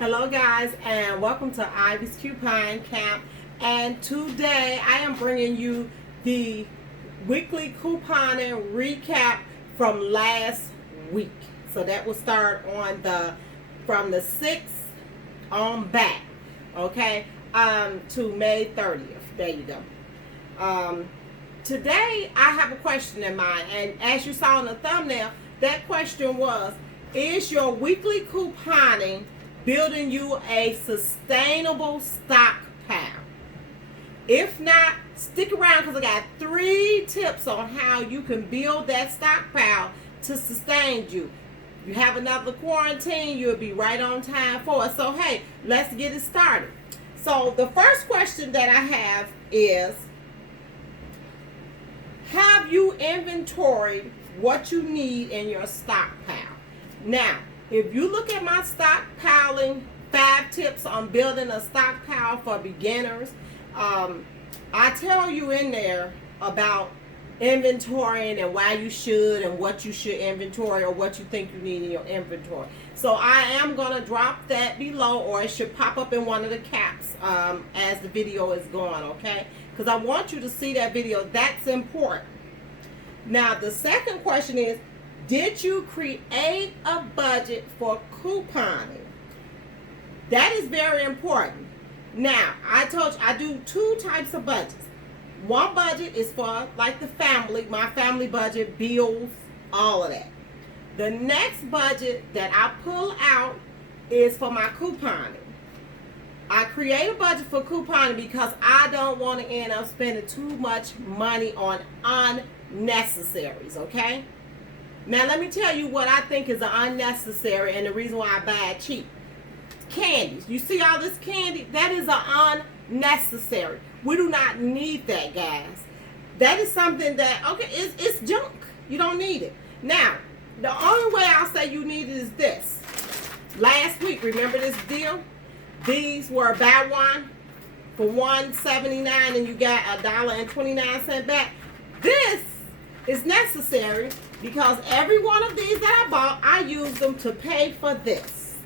Hello guys, and welcome to Ivy's Coupon Camp. And today I am bringing you the weekly couponing recap from last week. So that will start on from the 6th on back, okay, to May 30th. There you go. Today I have a question in mind, and as you saw in the thumbnail, that question was, is your weekly couponing building you a sustainable stockpile? If not, stick around because I got 3 tips on how you can build that stockpile to sustain you. If you have another quarantine, you'll be right on time for it. So hey, let's get it started. So the first question that I have is, have you inventoried what you need in your stockpile? Now, if you look at my stockpiling 5 tips on building a stockpile for beginners, I tell you in there about inventorying and why you should and what you should inventory or what you think you need in your inventory. So I am going to drop that below, or it should pop up in one of the caps as the video is going, okay? Because I want you to see that video. That's important. Now, the second question is, did you create a budget for couponing? That is very important. Now, I told you I do 2 types of budgets. One budget is for like the family, my family budget, bills, all of that. The next budget that I pull out is for my couponing. I create a budget for couponing because I don't want to end up spending too much money on unnecessaries, okay? Now, let me tell you what I think is unnecessary and the reason why I buy it cheap. Candies. You see all this candy? That is unnecessary. We do not need that, guys. That is something that, okay, it's junk. You don't need it. Now, the only way I'll say you need it is this. Last week, remember this deal? These were buy one for $1.79 and you got $1.29 back. This is necessary because every one of these that I bought, I used them to pay for this.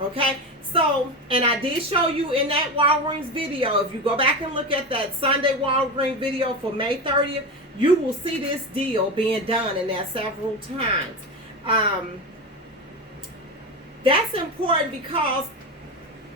Okay? So, and I did show you in that Walgreens video, if you go back and look at that Sunday Walgreens video for May 30th, you will see this deal being done in there several times. That's important because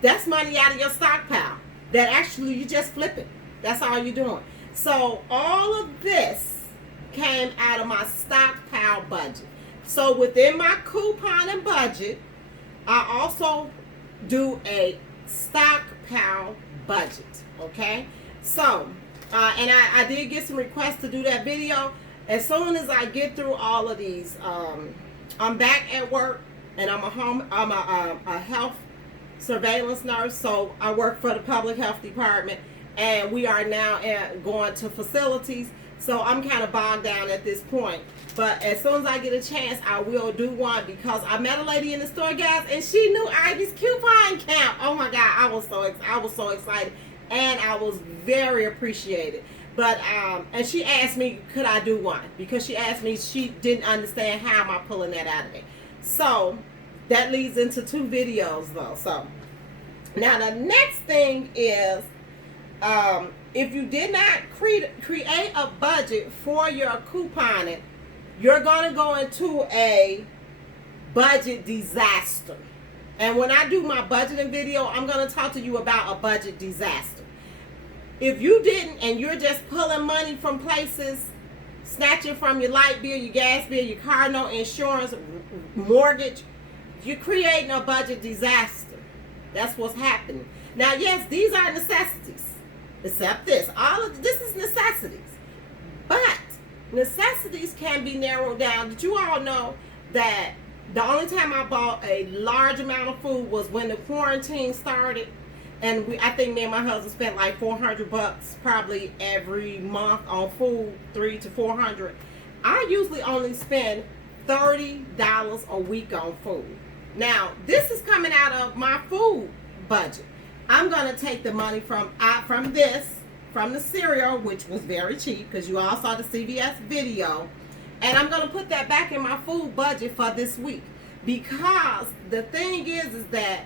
that's money out of your stockpile that actually you just flip it. That's all you're doing. So all of this came out of my stockpile budget. So within my couponing budget, I also do a stockpile budget. Okay? So, and I did get some requests to do that video. As soon as I get through all of these, I'm back at work and I'm a health surveillance nurse, so I work for the public health department, and we are now going to facilities, so I'm kind of bogged down at this point. But as soon as I get a chance, I will do one because I met a lady in the store, guys, and she knew Ivy's Coupon Camp. Oh my God, I was so excited, and I was very appreciated. But and she asked me, could I do one? Because she asked me, she didn't understand how am I pulling that out of there. So that leads into 2 videos though. So now the next thing is, if you did not create a budget for your couponing, you're going to go into a budget disaster. And when I do my budgeting video, I'm going to talk to you about a budget disaster. If you didn't, and you're just pulling money from places, snatching from your light bill, your gas bill, your car note, insurance, mortgage, you're creating a budget disaster. That's what's happening. Now, yes, these are necessities. Except this. All of this is necessities. But necessities can be narrowed down. Did you all know that the only time I bought a large amount of food was when the quarantine started? And I think me and my husband spent like $400 probably every month on food, $300 to $400. I usually only spend $30 a week on food. Now, this is coming out of my food budget. I'm going to take the money from the cereal, which was very cheap because you all saw the CVS video, and I'm going to put that back in my food budget for this week. Because the thing is that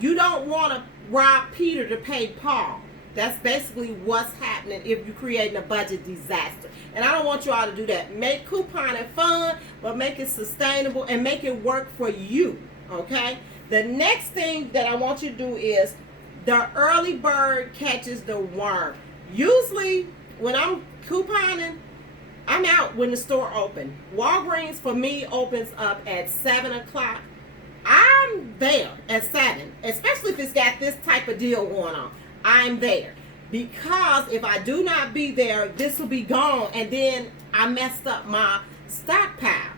You don't want to rob Peter to pay Paul. That's basically what's happening if you're creating a budget disaster. And I don't want you all to do that. Make couponing fun, but make it sustainable and make it work for you. Okay? The next thing that I want you to do is the early bird catches the worm. Usually, when I'm couponing, I'm out when the store opens. Walgreens, for me, opens up at 7 o'clock. I'm there at 7, especially if it's got this type of deal going on. I'm there. Because if I do not be there, this will be gone, and then I messed up my stockpile.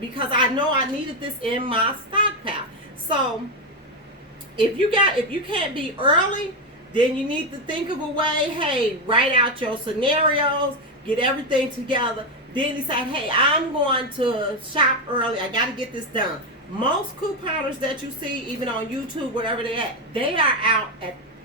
Because I know I needed this in my stockpile. So, if you can't be early, then you need to think of a way. Hey, write out your scenarios, get everything together. Then decide, hey, I'm going to shop early. I got to get this done. Most couponers that you see, even on YouTube, wherever they're at, they are out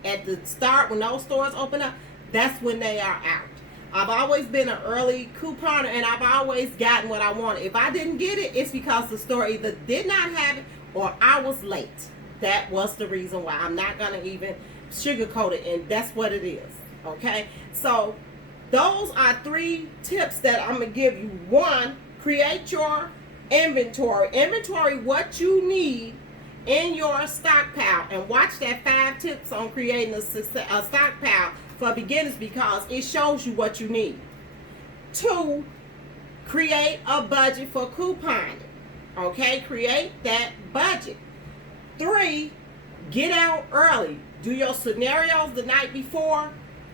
at the start when those stores open up. That's when they are out. I've always been an early couponer, and I've always gotten what I wanted. If I didn't get it, it's because the store either did not have it or I was late. That was the reason why. I'm not going to even sugarcoat it, and that's what it is. Okay? So, those are 3 tips that I'm going to give you. 1, create your inventory. Inventory what you need in your stockpile, and watch that 5 tips on creating a stockpile for beginners, because it shows you what you need. 2, create a budget for couponing. Okay, create that budget. 3, get out early. Do your scenarios the night before.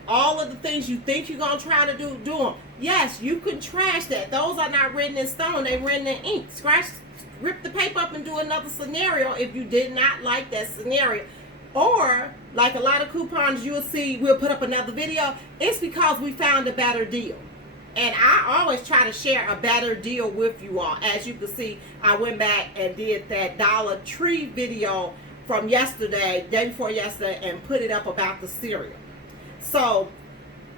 All of the things you think you're going to try to do them. Yes, you can trash that. Those are not written in stone. They're written in ink. Rip the paper up and do another scenario if you did not like that scenario. Or, like a lot of coupons you'll see, we'll put up another video. It's because we found a better deal. And I always try to share a better deal with you all. As you can see, I went back and did that Dollar Tree video from yesterday, day before yesterday, and put it up about the cereal. So,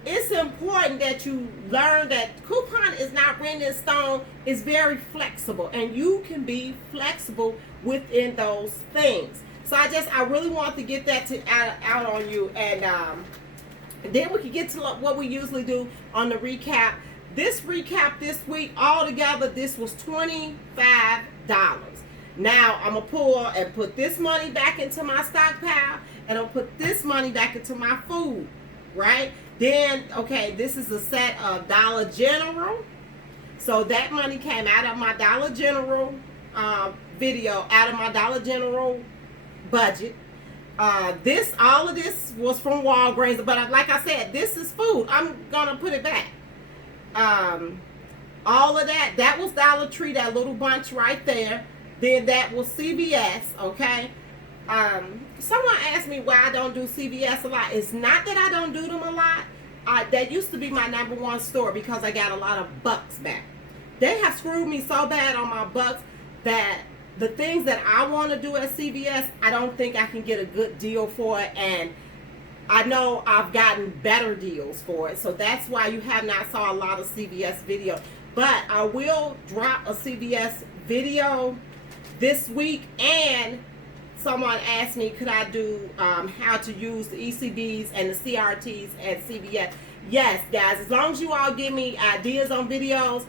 it's important that you learn that coupon is not written in stone. It's very flexible, and you can be flexible within those things. So I really want to get that out on you, and then we can get to what we usually do on the recap. This recap this week, altogether, this was $25. Now, I'm going to pull and put this money back into my stockpile, and I'll put this money back into my food, right? Then, okay, this is a set of Dollar General. So that money came out of my Dollar General video, out of my Dollar General budget. All of this was from Walgreens, but like I said, this is food. I'm going to put it back. All of that was Dollar Tree, that little bunch right there. Then that was CVS, okay? Someone asked me why I don't do CVS a lot. It's not that I don't do them a lot. That used to be my number 1 store because I got a lot of bucks back. They have screwed me so bad on my bucks that the things that I want to do at CVS, I don't think I can get a good deal for it. And I know I've gotten better deals for it. So that's why you have not saw a lot of CVS video. But I will drop a CVS video this week, and someone asked me, could I do how to use the ECBs and the CRTs at CVS? Yes, guys, as long as you all give me ideas on videos,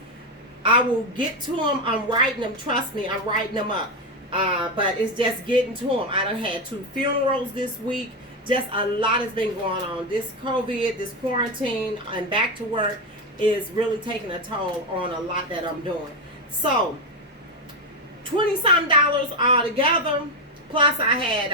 I will get to them. I'm writing them. Trust me, I'm writing them up. But it's just getting to them. I done had 2 funerals this week. Just a lot has been going on. This COVID, this quarantine, and back to work is really taking a toll on a lot that I'm doing. So, $20-something all together. Plus, I had,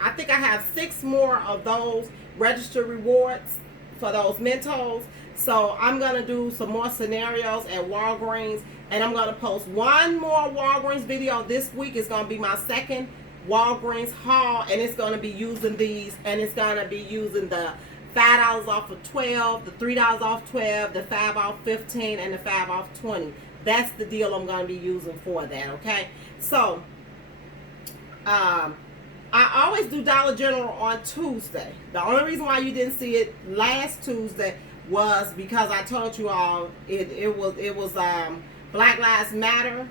I think I have 6 more of those registered rewards for those Mentos. So, I'm going to do some more scenarios at Walgreens. And I'm going to post 1 more Walgreens video this week. It's going to be my second Walgreens haul. And it's going to be using these. And it's going to be using the $5 off of 12, the $3 off 12, the 5 off 15, and the 5 off 20. That's the deal I'm going to be using for that, okay? So, I always do Dollar General on Tuesday. The only reason why you didn't see it last Tuesday was because I told you all it was Black Lives Matter,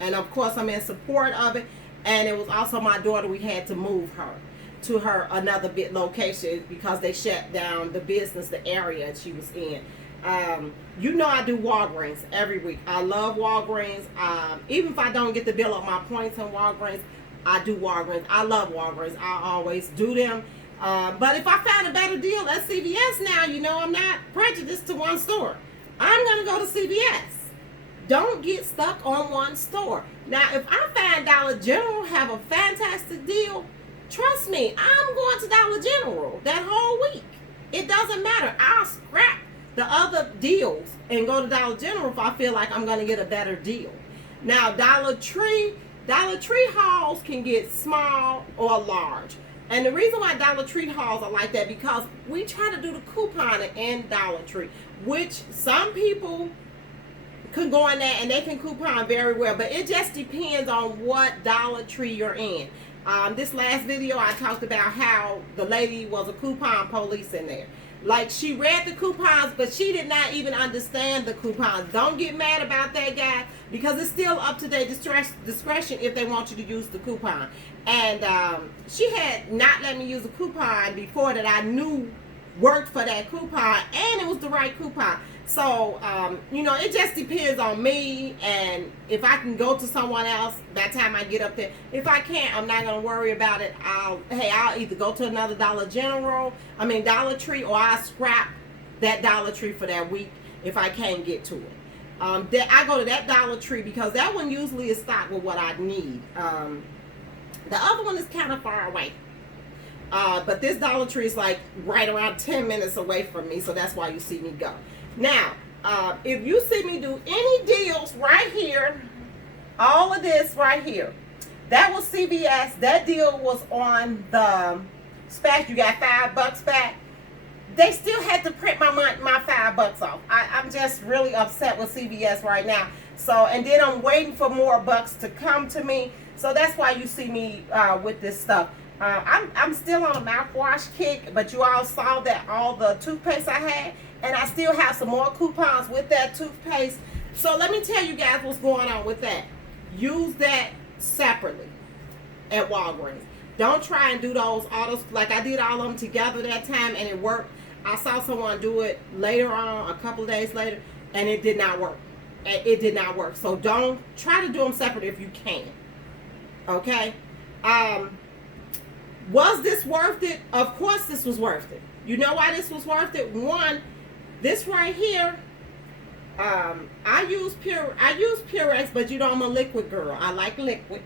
and of course I'm in support of it. And it was also my daughter. We had to move her to her another bit location because they shut down the business, the area she was in. You know, I do Walgreens every week. I love Walgreens. Even if I don't get to build up my points on Walgreens, I do Walgreens. I love Walgreens. I always do them. But if I find a better deal at CVS now, you know, I'm not prejudiced to one store. I'm going to go to CVS. Don't get stuck on one store. Now, if I find Dollar General have a fantastic deal, trust me, I'm going to Dollar General that whole week. It doesn't matter. I'll scrap the other deals and go to Dollar General if I feel like I'm going to get a better deal. Now, Dollar Tree hauls can get small or large. And the reason why Dollar Tree hauls are like that, because we try to do the couponing in Dollar Tree, which some people can go in there and they can coupon very well, but it just depends on what Dollar Tree you're in. This last video I talked about how the lady was a coupon police in there. Like, she read the coupons, but she did not even understand the coupons. Don't get mad about that, guy, because it's still up to their discretion if they want you to use the coupon. And she had not let me use a coupon before that I knew worked for that coupon, and it was the right coupon. So, you know, it just depends on me, and if I can go to someone else by the time I get up there. If I can't, I'm not going to worry about it. I'll either go to another Dollar Tree, or I'll scrap that Dollar Tree for that week if I can't get to it. I go to that Dollar Tree because that one usually is stocked with what I need. The other one is kind of far away. But this Dollar Tree is like right around 10 minutes away from me, so that's why you see me go. Now, if you see me do any deals right here, all of this right here, that was CVS. That deal was on the SPAC. You got $5 back. They still had to print my $5 off. I'm just really upset with CVS right now. So, and then I'm waiting for more bucks to come to me. So that's why you see me with this stuff. I'm still on a mouthwash kick, but you all saw that all the toothpaste I had, and I still have some more coupons with that toothpaste. So let me tell you guys what's going on with that. Use that separately at Walgreens. Don't try and do those autos like I did all of them together that time, and it worked. I saw someone do it later on, a couple of days later, and it did not work. It did not work. So don't try to do them separate if you can. Okay? Was this worth it? Of course this was worth it. You know why this was worth it? One, this right here, I use Purex, but you know I'm a liquid girl. I like liquid.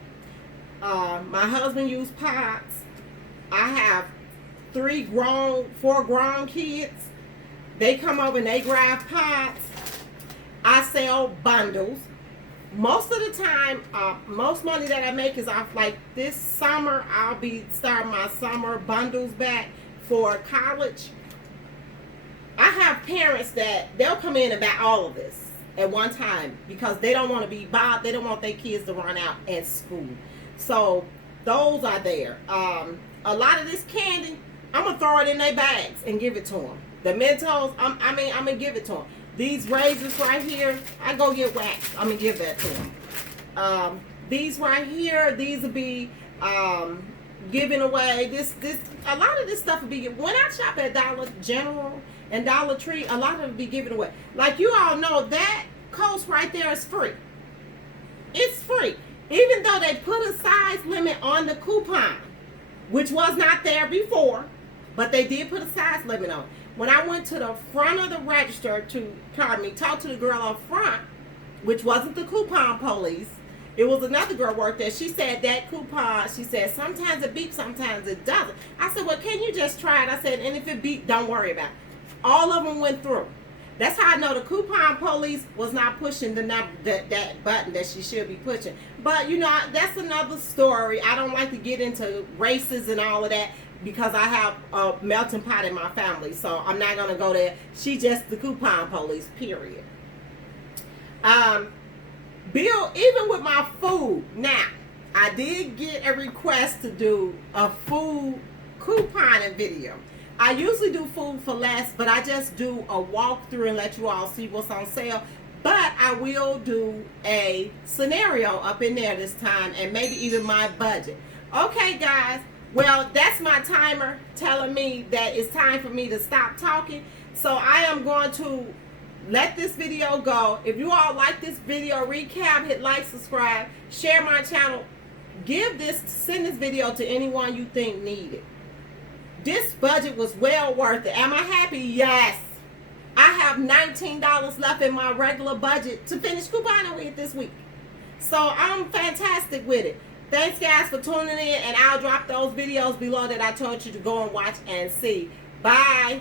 My husband used pods. I have 4 grown kids. They come over and they grab pods. I sell bundles. Most of the time, most money that I make is off, like this summer, I'll be starting my summer bundles back for college. I have parents that they'll come in and buy all of this at one time because they don't want to be bothered. They don't want their kids to run out at school. So those are there. A lot of this candy, I'm going to throw it in their bags and give it to them. The Mentos, I'm going to give it to them. These razors right here, I go get waxed. I'm going to give that to them. These right here, these will be given away. A lot of this stuff will be, when I shop at Dollar General and Dollar Tree, a lot of it will be given away. Like you all know, that Coast right there is free. It's free. Even though they put a size limit on the coupon, which was not there before, but they did put a size limit on it. When I went to the front of the register to, talk to the girl up front, which wasn't the coupon police, it was another girl worked there. She said that coupon, she said, sometimes it beeps, sometimes it doesn't. I said, well, can you just try it? I said, and if it beeps, don't worry about it. All of them went through. That's how I know the coupon police was not pushing that button that she should be pushing. But, you know, that's another story. I don't like to get into races and all of that, because I have a melting pot in my family, so I'm not going to go there. She just the coupon police, period. Bill, even with my food, now, I did get a request to do a food couponing video. I usually do food for less, but I just do a walkthrough and let you all see what's on sale. But I will do a scenario up in there this time, and maybe even my budget. Okay, guys. Well, that's my timer telling me that it's time for me to stop talking. So I am going to let this video go. If you all like this video recap, hit like, subscribe, share my channel. Send this video to anyone you think need it. This budget was well worth it. Am I happy? Yes. I have $19 left in my regular budget to finish couponing with this week. So I'm fantastic with it. Thanks, guys, for tuning in, and I'll drop those videos below that I told you to go and watch and see. Bye.